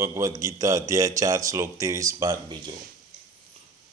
ભગવદ્ ગીતા, અધ્યાય ચાર શ્લોક, ત્રેવીસ ભાગ બીજો.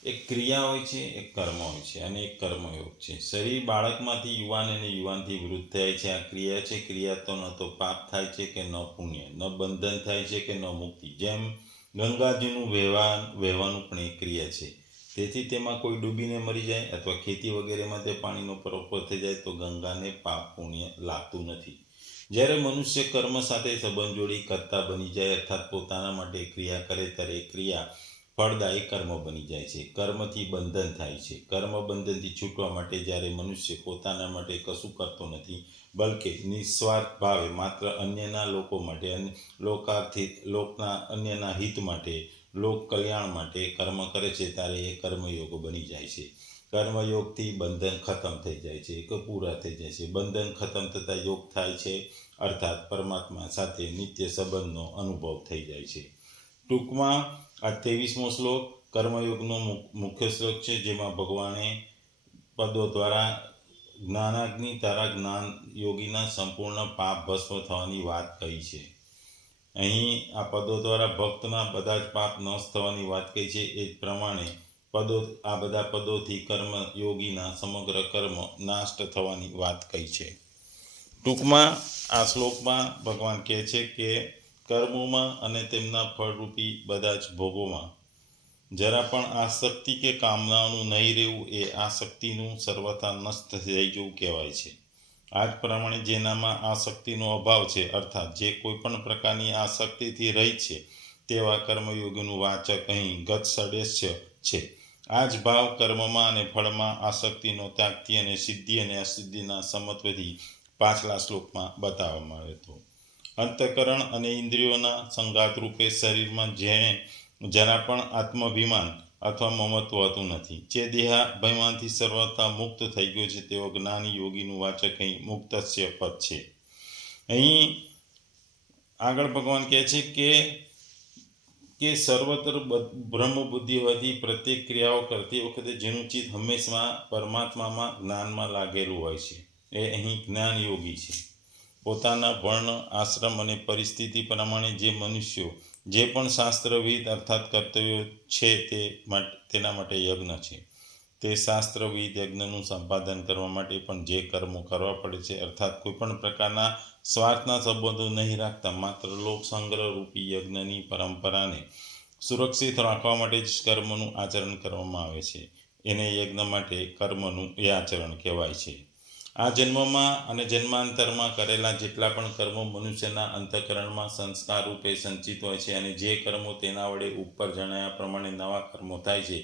એક ક્રિયા હોય છે, એક કર્મ હોય છે અને એક કર્મયોગ છે. શરીર બાળકમાંથી યુવાન અને યુવાનથી વૃદ્ધ થાય છે. આ ક્રિયા છે, ક્રિયા તો ન તો પાપ થાય છે કે ન પુણ્ય, ન બંધન થાય છે કે ન મુક્તિ. જેમ ગંગાજીનું વહેવા વહેવાનું પણ એક ક્રિયા છે. તેથી તેમાં કોઈ ડૂબીને મરી જાય અથવા ખેતી વગેરેમાં તે પાણીનો પરોપર થઈ જાય તો ગંગાને પાપ પુણ્ય લાગતું નથી. જ્યારે મનુષ્ય કર્મ સાથે સંબંધ જોડી કરતા બની જાય અર્થાત પોતાના માટે ક્રિયા કરે ત્યારે ક્રિયા ફળદાયી કર્મ બની જાય છે. કર્મથી બંધન થાય છે. કર્મ બંધનથી છૂટવા માટે જ્યારે મનુષ્ય પોતાના માટે કશું કરતો નથી, બલકે નિસ્વાર્થ ભાવે માત્ર અન્યના લોકો માટે અને લોકાર્થી લોકના, અન્યના હિત માટે લોક કલ્યાણ માટે કર્મ કરે છે, ત્યારે એ કર્મયોગ બની જાય છે. કર્મયોગથી બંધન ખતમ થઈ જાય છે, કે પૂરા થઈ જાય છે. બંધન ખતમ થતાં યોગ થાય છે, અર્થાત પરમાત્મા સાથે નિત્ય સંબંધનો અનુભવ થઈ જાય છે. ટૂંકમાં આ ત્રેવીસમો શ્લોક કર્મયોગનો મુખ્ય શ્લોક છે, જેમાં ભગવાને પદો દ્વારા જ્ઞાનાગ્નિ તારા જ્ઞાન યોગીના સંપૂર્ણ પાપ ભસ્મ થવાની વાત કહી છે. અહીં આ પદો દ્વારા ભક્તના બધા જ પાપ નષ્ટ થવાની વાત કહી છે. એ જ પ્રમાણે પદો, આ બધા પદોથી કર્મ યોગીના સમગ્ર કર્મ નાષ્ટ થવાની વાત કહી છે. ટૂંકમાં આ શ્લોકમાં ભગવાન કહે છે કે કર્મોમાં અને તેમના ફળરૂપી બધા જ ભોગોમાં જરા પણ આસક્તિ કે કામનાઓનું નહીં રહેવું એ આસક્તિનું સર્વથા નષ્ટ થઈ જવું કહેવાય છે. આ જ પ્રમાણે જેનામાં આસક્તિનો અભાવ છે, અર્થાત જે કોઈ પણ પ્રકારની આસક્તિથી રહી છે તેવા કર્મયોગીનું વાચક અહીં ગત સદેશ્ય છે. આ જ ભાવ કર્મમાં અને ફળમાં આસક્તિનો ત્યાગથી અને સિદ્ધિ અને અસિદ્ધિના સમત્વથી પાછલા શ્લોકમાં બતાવવામાં આવ્યો હતો. અંતકરણ અને ઇન્દ્રિયોના સંઘાત રૂપે શરીરમાં જેણે જરા પણ આત્માભિમાન અથવા મમત્વ હોતું નથી. જે દેહાભિમાનથી સર્વતા મુક્ત થઈ ગયો છે તેવો જ્ઞાની યોગીનું વાચક અહીં મુક્તસ્ય પદ છે. અહીં આગળ ભગવાન કહે છે કે કે સર્વત્ર બ્રહ્મ બુદ્ધિ હોવાથી પ્રત્યેક ક્રિયાઓ કરતી વખતે જેનું ચિત્ત હંમેશા પરમાત્મામાં જ્ઞાનમાં લાગેલું હોય છે. એ અહીં જ્ઞાન યોગી છે. પોતાના વર્ણ, આશ્રમ અને પરિસ્થિતિ પ્રમાણે જે મનુષ્યો જે પણ શાસ્ત્રવિદ અર્થાત કર્તવ્યો છે તે તેના માટે યજ્ઞ છે. તે શાસ્ત્રવિદ યજ્ઞનું સંપાદન કરવા માટે પણ જે કર્મો કરવા પડે છે, અર્થાત કોઈપણ પ્રકારના સ્વાર્થના સંબંધો નહીં રાખતા, માત્ર લોક સંગ્રહ રૂપી યજ્ઞની પરંપરાને સુરક્ષિત રાખવા માટે જ કર્મનું આચરણ કરવામાં આવે છે. એને યજ્ઞ માટે કર્મનું એ આચરણ કહેવાય છે. આ જન્મમાં અને જન્માંતરમાં કરેલા જેટલા પણ કર્મો મનુષ્યના અંતઃકરણમાં સંસ્કાર રૂપે સંચિત હોય છે અને જે કર્મો તેના વડે ઉપર જણાયા પ્રમાણે નવા કર્મો થાય છે,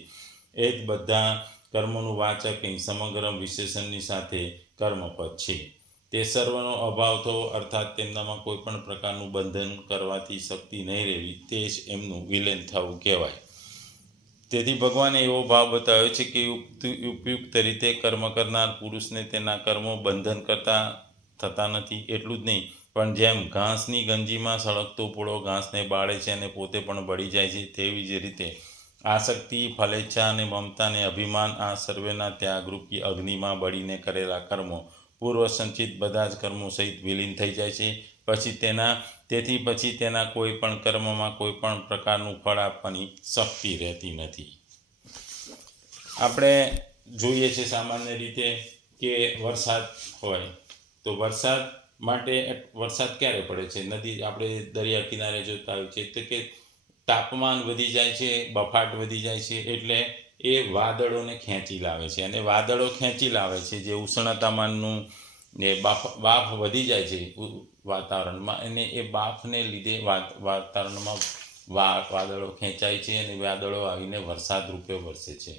એ જ બધા કર્મોનું વાચક અહીં સમગ્ર વિશેષણની સાથે કર્મપદ છે. તે સર્વનો અભાવ થવો અર્થાત તેમનામાં કોઈ પણ પ્રકારનું બંધન કરવાથી શક્તિ નહીં રહેવી તે જ એમનું વિલેન થવું કહેવાય. તેથી ભગવાને એવો ભાવ બતાવ્યો છે કે ઉપયુક્ત રીતે કર્મ કરનાર પુરુષને તેના કર્મો બંધન કરતા થતા નથી, એટલું જ નહીં. પણ જેમ ઘાસની ગંજીમાં સળગતો પૂળો ઘાસને બાળે છે અને પોતે પણ બળી જાય છે, તેવી જ રીતે આસક્તિ ફલેચ્છા અને મમતા અને અભિમાન આ સર્વેના ત્યાગરૂપી અગ્નિમાં બળીને કરેલા કર્મો. પૂર્વ સંચિત બધા જ કર્મો સહિત વિલીન થઈ જાય છે. પછી તેના, તેથી પછી તેના કોઈ પણ કર્મમાં કોઈ પણ પ્રકારનું ફળ આપવાની શક્તિ રહેતી નથી. આપણે જોઈએ છે સામાન્ય રીતે કે વરસાદ હોય તો વરસાદ માટે, વરસાદ ક્યારે પડે છે? નદી, આપણે દરિયા કિનારે જોતા હોય છે તો કે તાપમાન વધી જાય છે, બફાટ વધી જાય છે, એટલે એ વાદળોને ખેંચી લાવે છે. અને વાદળો ખેંચી લાવે છે જે ઉષ્ણતામાનનું એ બાફ બાફ વધી જાય છે વાતાવરણમાં. અને એ બાફને લીધે વાતાવરણમાં વાદળો ખેંચાય છે અને વાદળો આવીને વરસાદ રૂપે વરસે છે.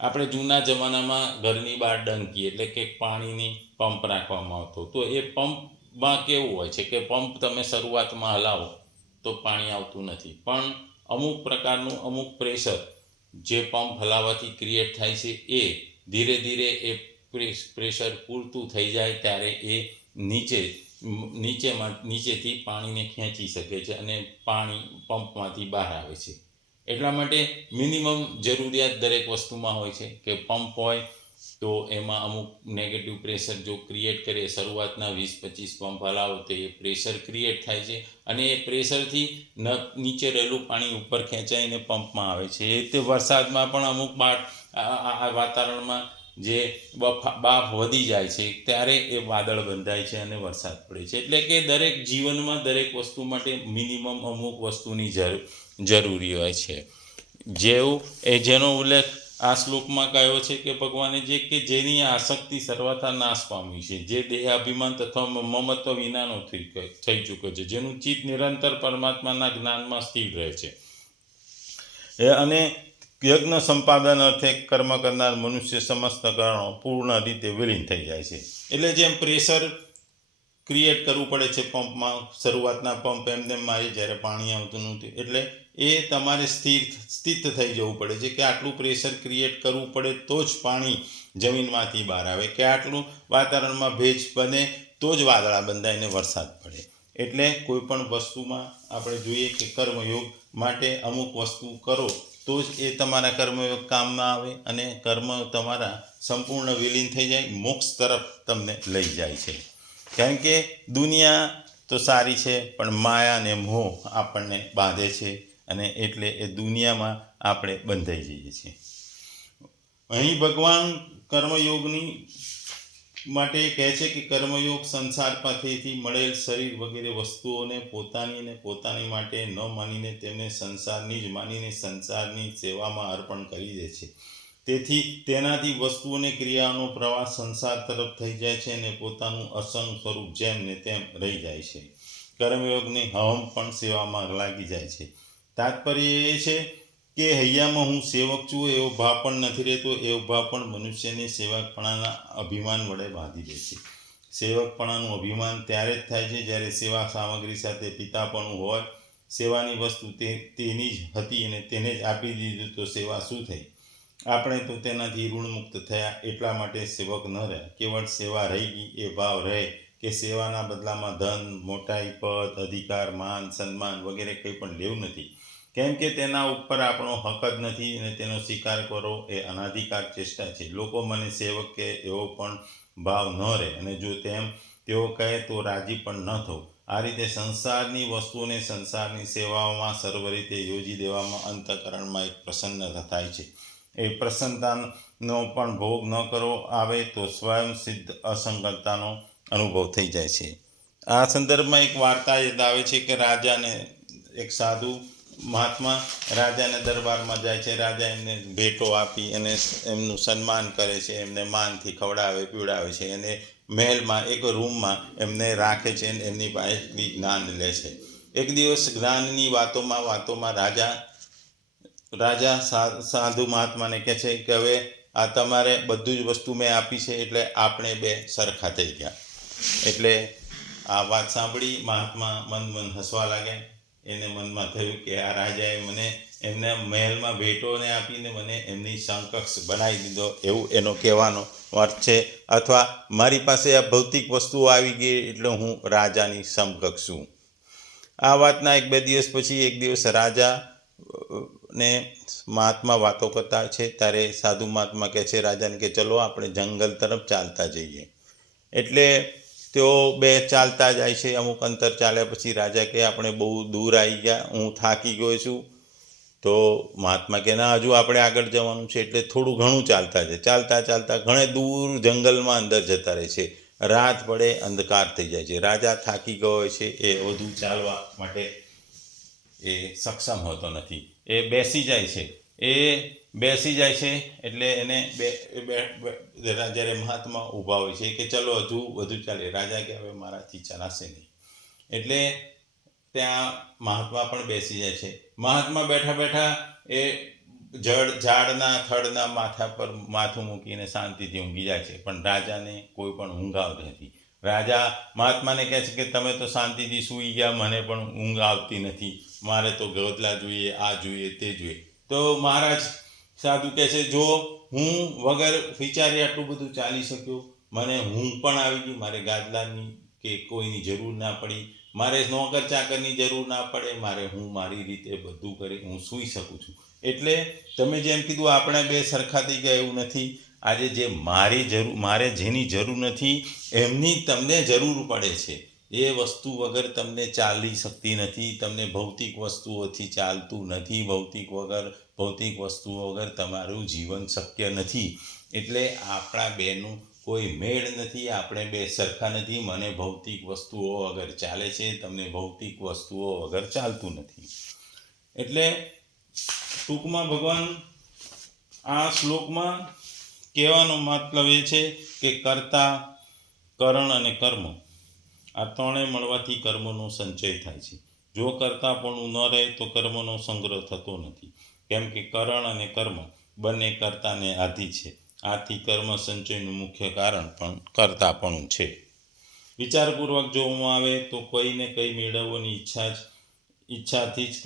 આપણે જૂના જમાનામાં ઘરની બહાર ડંકી એટલે કે પાણીની પંપ રાખવામાં આવતો તો એ પંપમાં કેવું હોય છે કે પંપ તમે શરૂઆતમાં હલાવો તો પાણી આવતું નથી. પણ અમુક પ્રકારનું અમુક પ્રેશર જે પંપ હલાવવાથી ક્રિએટ થાય છે એ ધીરે ધીરે એ પ્રેશર પૂરતું થઈ જાય ત્યારે એ નીચે નીચેમાં નીચેથી પાણીને ખેંચી શકે છે અને પાણી પંપમાંથી બહાર આવે છે. એટલા માટે મિનિમમ જરૂરિયાત દરેક વસ્તુમાં હોય છે કે પંપ હોય તો એમાં અમુક નેગેટિવ પ્રેશર જો ક્રિએટ કરે, શરૂઆતના વીસ, પચીસ પંપ હલાવો તો એ પ્રેશર ક્રિએટ થાય છે. અને એ પ્રેશરથી ન નીચે રહેલું પાણી ઉપર ખેંચાઈને પંપમાં આવે છે. એ રીતે વરસાદમાં પણ અમુક આ- વાતાવરણમાં જે બફા, બાફ વધી જાય છે, ત્યારે એ વાદળ બંધાય છે અને વરસાદ પડે છે. એટલે કે દરેક જીવનમાં દરેક વસ્તુ માટે મિનિમમ અમુક વસ્તુની જરૂરી હોય છે. જેવું, એ જેનો ઉલ્લેખ આ શ્લોકમાં કહ્યો છે કે ભગવાને જે કે જેની આસક્તિ સર્વથા નાશ પામી છે, જે દેહાભિમાન તથા મમત્વ વિનાનો થઈ થઈ ચૂક્યો છે, જેનું ચિત્ત નિરંતર પરમાત્માના જ્ઞાનમાં સ્થિર રહે છે. અને યજ્ઞ સંપાદન અર્થે કર્મ કરનાર મનુષ્ય સમસ્ત કારણો પૂર્ણ રીતે વિલીન થઈ જાય છે. એટલે જેમ પ્રેશર ક્રિએટ કરવું પડે છે પંપમાં શરૂઆતના પંપ એમને મારી જ્યારે પાણી આવતું નહોતું એટલે એ તમારે સ્થિર, સ્થિત થઈ જવું પડે. છે કે આટલું પ્રેશર ક્રિએટ કરવું પડે તો જ પાણી જમીનમાંથી બહાર આવે. કે આટલું વાતાવરણમાં ભેજ બને તો જ વાદળા બંધાઈને વરસાદ પડે. એટલે કોઈ પણ વસ્તુમાં આપણે જોઈએ કે કર્મયોગ માટે અમુક વસ્તુ કરો તો જ એ તમારા કર્મયોગ કામમાં આવે અને કર્મ તમારા સંપૂર્ણ વિલીન થઈ જાય, મોક્ષ તરફ તમને લઈ જાય છે. કારણ કે દુનિયા તો સારી છે, પણ માયા અને મોહ આપણને બાંધે છે અને એટલે એ દુનિયામાં આપણે બંધાઈ જઈએ છીએ. અહીં ભગવાન કર્મયોગની માટે કહે છે કે કર્મયોગ સંસાર પાસેથી મળેલ શરીર વગેરે વસ્તુઓને પોતાની ને પોતાની માટે ન માનીને તેમને સંસારની જ માનીને સંસારની સેવામાં અર્પણ કરી દે છે. તેથી તેનાથી વસ્તુઓને ક્રિયાઓનો પ્રવાહ સંસાર તરફ થઈ જાય છે અને પોતાનું અસંગ સ્વરૂપ જેમ ને તેમ રહી જાય છે. કર્મયોગની હમ પણ સેવામાં લાગી જાય છે. તાત્પર્ય એ છે કે હૈયામાં હું સેવક છું, એવો ભાવ પણ નથી રહેતો, એવો ભાવ પણ મનુષ્યને સેવકપણાના અભિમાન વડે બાંધી દે છે. સેવકપણાનું અભિમાન ત્યારે જ થાય છે જ્યારે સેવા સામગ્રી સાથે પિતાપણું હોય, સેવાની વસ્તુ તે, તેની જ હતી અને તેને જ આપી દીધું તો સેવા શું થઈ? આપણે તો તેનાથી ઋણમુક્ત થયા, એટલા માટે સેવક ન રહ્યા કેવળ સેવા રહી ગઈ એ ભાવ રહે કે સેવાના બદલામાં ધન, મોટાઈ, પદ, અધિકાર, માન, સન્માન વગેરે કંઈ પણ લેવું નથી. કેમ કે તેના ઉપર આપણો હક જ નથી અને તેનો સ્વીકાર કરો એ અનાધિકાર ચેષ્ટા છે. લોકો મને સેવક કે એવો પણ ભાવ ન રહે અને જો તેમ તેઓ કહે તો રાજી પણ ન થવું. આ રીતે સંસારની વસ્તુઓને સંસારની સેવાઓમાં સર્વ રીતે યોજી દેવામાં અંતઃકરણમાં એક પ્રસન્નતા થાય છે. એ પ્રસન્નતાનો પણ ભોગ ન કરો, આવે તો સ્વયં સિદ્ધ અસંગતતાનો અનુભવ થઈ જાય છે. આ સંદર્ભમાં એક વાર્તા યાદ આવે છે કે રાજાને એક સાધુ મહાત્મા રાજાને દરબારમાં જાય છે. રાજા એમને ભેટો આપી અને એમનું સન્માન કરે છે, એમને માનથી ખવડાવે, પીવડાવે છે અને મહેલમાં એક રૂમમાં એમને રાખે છે અને એમની પાસેથી જ્ઞાન લે છે. એક દિવસ જ્ઞાનની વાતોમાં વાતોમાં રાજા રાજા સાધુ મહાત્માને કહે છે કે હવે આ તમારે બધું જ વસ્તુ મેં આપી છે એટલે આપણે બે સરખા થઈ ગયા. એટલે આ વાત સાંભળી મહાત્મા મન મન હસવા લાગ્યા એને મનમાં થયું કે આ રાજાએ મને એમને મહેલમાં ભેટોને આપીને મને એમની સમકક્ષ બનાવી દીધો એવું એનો કહેવાનો અર્થ છે. અથવા મારી પાસે આ ભૌતિક વસ્તુઓ આવી ગઈ એટલે હું રાજાની સમકક્ષ છું. આ વાતના એક બે દિવસ પછી એક દિવસ રાજા ને મહાત્મા વાતો કરતા છે, ત્યારે સાધુ મહાત્મા કહે છે, રાજાને કે ચલો આપણે જંગલ તરફ ચાલતા જઈએ. એટલે તેઓ બે ચાલતા જાય છે, અમુક અંતર ચાલ્યા પછી રાજા કે આપણે બહુ દૂર આવી ગયા, હું થાકી ગયો છું. તો મહાત્મા કે ના, હજુ આપણે આગળ જવાનું છે, એટલે થોડું ઘણું ચાલતા છે ચાલતા ચાલતા ઘણે દૂર જંગલમાં અંદર જતા રહે છે. રાત પડે, અંધકાર થઈ જાય છે. રાજા થાકી ગયો હોય છે, એ વધુ ચાલવા માટે એ સક્ષમ હોતો નથી. એ બેસી જાય છે. એ બેસી જાય છે એટલે એને બે જ્યારે મહાત્મા ઊભા હોય છે કે ચલો હજુ વધુ ચાલે, રાજા કે હવે મારાથી ચલાશે નહીં. એટલે ત્યાં મહાત્મા પણ બેસી જાય છે. મહાત્મા બેઠા બેઠા એ જડ ઝાડના થડના માથા પર માથું મૂકીને શાંતિથી ઊંઘી જાય છે. પણ રાજાને કોઈ પણ ઊંઘ આવતી નથી. રાજા મહાત્માને કહે છે કે તમે તો શાંતિથી સૂઈ ગયા, મને પણ ઊંઘ આવતી નથી. મારે તો ગોદલા જોઈએ, આ જોઈએ, તે જોઈએ. તો મહારાજ સાધુ કહે છે, જો હું વગર વિચારે આટલું બધું ચાલી શક્યો, મને હું પણ આવી ગઈ, મારે ગાદલાની કે કોઈની જરૂર ના પડી, મારે નોકર ચાકરની જરૂર ના પડે, મારે હું મારી રીતે બધું કરી, હું સૂઈ શકું છું. એટલે તમે જેમ કીધું, આપણે બે સરખા થઈ ગયા એવું નથી. આજે જે મારી જરૂર, મારે જેની જરૂર નથી, એમની તમને જરૂર પડે છે. એ વસ્તુ વગર તમને ચાલી શકતી નથી, તમને ભૌતિક વસ્તુઓથી ચાલતું નથી, ભૌતિક વગર, ભૌતિક વસ્તુઓ વગર તમારું જીવન શક્ય નથી. એટલે આપણા બેનું કોઈ મેળ નથી, આપણે બે સરખા નથી, મને ભૌતિક વસ્તુઓ વગર ચાલે છે, તમને ભૌતિક વસ્તુઓ વગર ચાલતું નથી. એટલે ટૂંકમાં ભગવાન, આ શ્લોકમાં કહેવાનો મતલબ એ છે કે કર્તા, કરણ અને કર્મ આ ત્રણેય મળવાથી કર્મનો સંચય થાય છે. જો કર્તાપણું ન રહે તો કર્મનો સંગ્રહ થતો નથી. કેમ કે કરણ અને કર્મ બંને કર્તાને આધી છે. આથી કર્મ સંચયનું મુખ્ય કારણ પણ કર્તાપણું છે. વિચારપૂર્વક જોવામાં આવે તો કોઈને કંઈ મેળવવાની ઈચ્છા જ, ઈચ્છાથી જ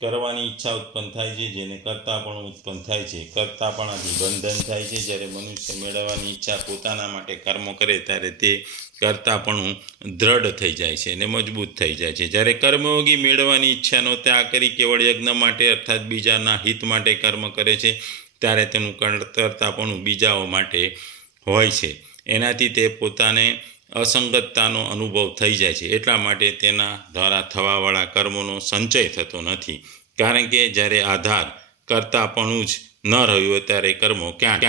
કરવાની ઈચ્છા ઉત્પન્ન થાય છે, જેને કરતાપણું ઉત્પન્ન થાય છે. કરતા પણ આથી બંધન થાય છે. જ્યારે મનુષ્ય મેળવવાની ઈચ્છા પોતાના માટે કર્મ કરે, ત્યારે તે કરતાપણું દ્રઢ થઈ જાય છે અને મજબૂત થઈ જાય છે. જ્યારે કર્મયોગી મેળવવાની ઈચ્છાનો ત્યાગ કરી કેવળ યજ્ઞ માટે અર્થાત બીજાના હિત માટે કર્મ કરે છે, ત્યારે તેનું કરતાપણું બીજાઓ માટે હોય છે. એનાથી તે પોતાને અસંગતતાનો અનુભવ થઈ જાય છે. એટલા માટે તેના દ્વારા થવાવાળા કર્મોનો સંચય થતો નથી. કારણ કે જ્યારે આધાર કરતાપણું જ ન રહ્યું હોય ત્યારે કર્મો ક્યાં